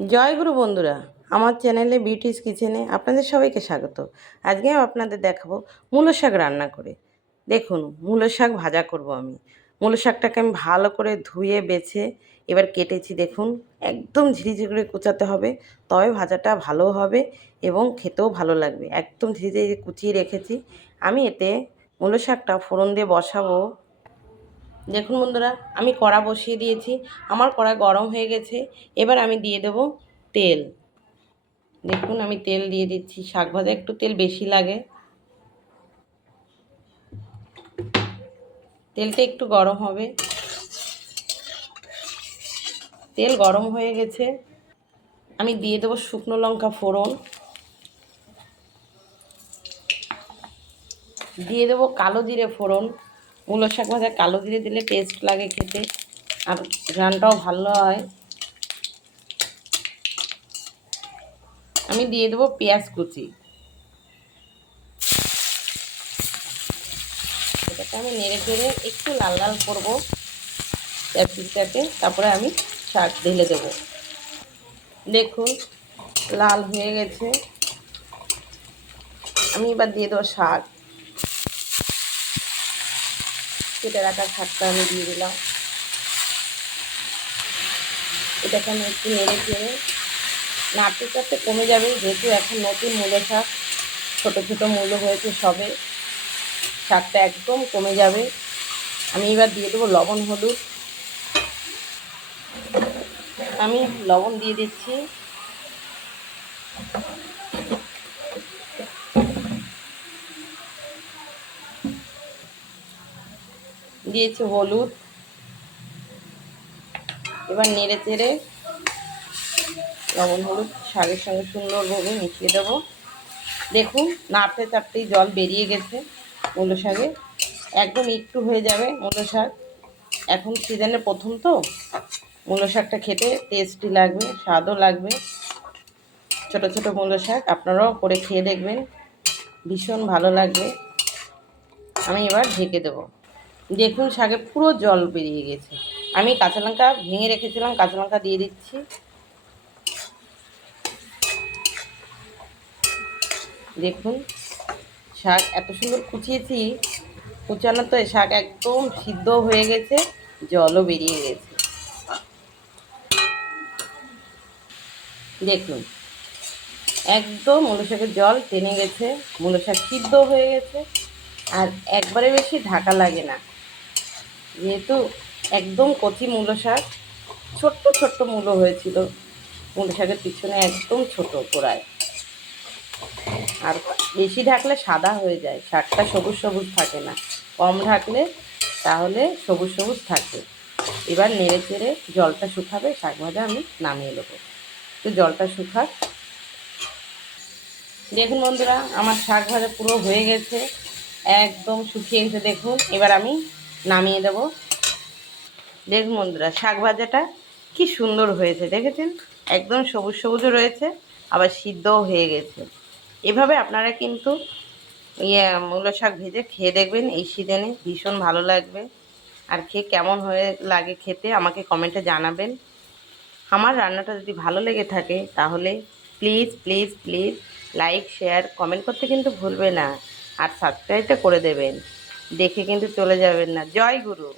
জয়গুরু বন্ধুরা, আমার চ্যানেলে বিউটিস কিচেনে আপনাদের সবাইকে স্বাগত। আজকে আমি আপনাদের দেখাবো মূলো শাক রান্না করে। দেখুন, মূলো শাক ভাজা করব আমি। মূলো শাকটাকে আমি ভালো করে ধুয়ে বেছে এবার কেটেছি। দেখুন, একদম ঝিরিঝিরি করে কুচাতে হবে, তবে ভাজাটা ভালো হবে এবং খেতেও ভালো লাগবে। একদম ঝিরিঝিরি কুচিয়ে রেখেছি। আমি এতে মূলো শাকটা ফোড়ন দিয়ে বসাবো। দেখুন বন্ধুরা, আমি কড়া বসিয়ে দিয়েছি। আমার কড়া গরম হয়ে গেছে। এবার আমি দিয়ে দেব তেল। দেখুন, আমি তেল দিয়ে দিচ্ছি। শাক ভাজা একটু তেল বেশি লাগে। তেলটা একটু গরম হবে। তেল গরম হয়ে গেছে। আমি দিয়ে দেবো শুকনো লঙ্কা ফোড়ন, দিয়ে দেবো কালো জিরে ফোড়ন। মূলো শাক ভাজা কালো জিরে দিলে টেস্ট লাগে খেতে, আর ঘ্রাণটাও ভালো হয়। আমি দিয়ে দেবো পেঁয়াজ কুচি। এটাকে আমি নেড়ে চেড়ে একটু লাল লাল করবো পেঁয়াজটাকে, তারপরে আমি শাক ঢেলে দেবো। দেখুন, লাল হয়ে গেছে। আমি এবার দিয়ে দেবো শাক। কেটে রাখা শাকটা আমি দিয়ে দিলাম। এটাকে আমি একটু নেড়ে চেড়ে, নাড়তে চাড়তে কমে যাবে, যেহেতু এখন নতুন মূলো শাক, ছোটো ছোটো মূলো হয়েছে সবে, শাকটা একদম কমে যাবে। আমি এবার দিয়ে দেবো লবণ হলুদ। আমি লবণ দিয়ে দিচ্ছি। দিয়েছি হলুদ। এবার নেড়ে চেড়ে লবণ হলুদ শাকের সঙ্গে সুন্দরভাবে মিশিয়ে দেবো। দেখুন, নাড়তে চাড়তেই জল বেরিয়ে গেছে মূলো শাকে। একদম একটু হয়ে যাবে মূলো শাক। এখন সিজনের প্রথম তো, মূলো শাকটা খেতে টেস্টি লাগবে, স্বাদও লাগবে। ছোট ছোট মূলো শাক আপনারাও করে খেয়ে দেখবেন, ভীষণ ভালো লাগবে। আমি এবার ঢেকে দেবো। দেখুন, শাকে পুরো জল বেরিয়ে গেছে। আমি কাঁচা লঙ্কা ভেঙে রেখেছিলাম, কাঁচা লঙ্কা দিয়ে দিচ্ছি। দেখুন, শাক এত সুন্দর কুচিয়েছি, কুচানো তো শাক একদম সিদ্ধ হয়ে গেছে, জলও বেরিয়ে গেছে। দেখুন, একদম মূলো শাকের জল টেনে গেছে, মূলো শাক সিদ্ধ হয়ে গেছে। আর একবারে বেশি ঢাকা লাগে না, যেহেতু একদম কচি মূলো শাক, ছোট্ট ছোট্ট মূলো হয়েছিল মূলো শাকের পিছনে, একদম ছোট গোড়ায়। আর বেশি ঢাকলে সাদা হয়ে যায়, শাকটা সবুজ সবুজ থাকে না। কম ঢাকলে তাহলে সবুজ সবুজ থাকে। এবার নেড়ে চেড়ে জলটা শুকাবে, শাক ভাজা আমি নামিয়ে নেবো। তো জলটা শুকাক। দেখুন বন্ধুরা, আমার শাক ভাজা পুরো হয়ে গেছে, একদম শুকিয়ে গেছে। দেখুন, এবার আমি নামিয়ে দেব। দেখুন বন্ধুরা, শাক ভাজাটা কি সুন্দর হয়েছে, দেখেছেন? একদম সবুজ সবুজও রয়েছে, আবার সিদ্ধও হয়ে গেছে। এভাবে আপনারা কিন্তু মূলো শাক ভেজে খেয়ে দেখবেন, এই সিজনে ভীষণ ভালো লাগবে। আর খেয়ে কেমন হয়ে লাগে খেতে আমাকে কমেন্টে জানাবেন। আমার রান্নাটা যদি ভালো লেগে থাকে তাহলে please please please like share comment করতে কিন্তু ভুলবে না, আর সাবস্ক্রাইবটা করে দেবেন। দেখে কিন্তু চলে যাবেন না। জয় গুরু।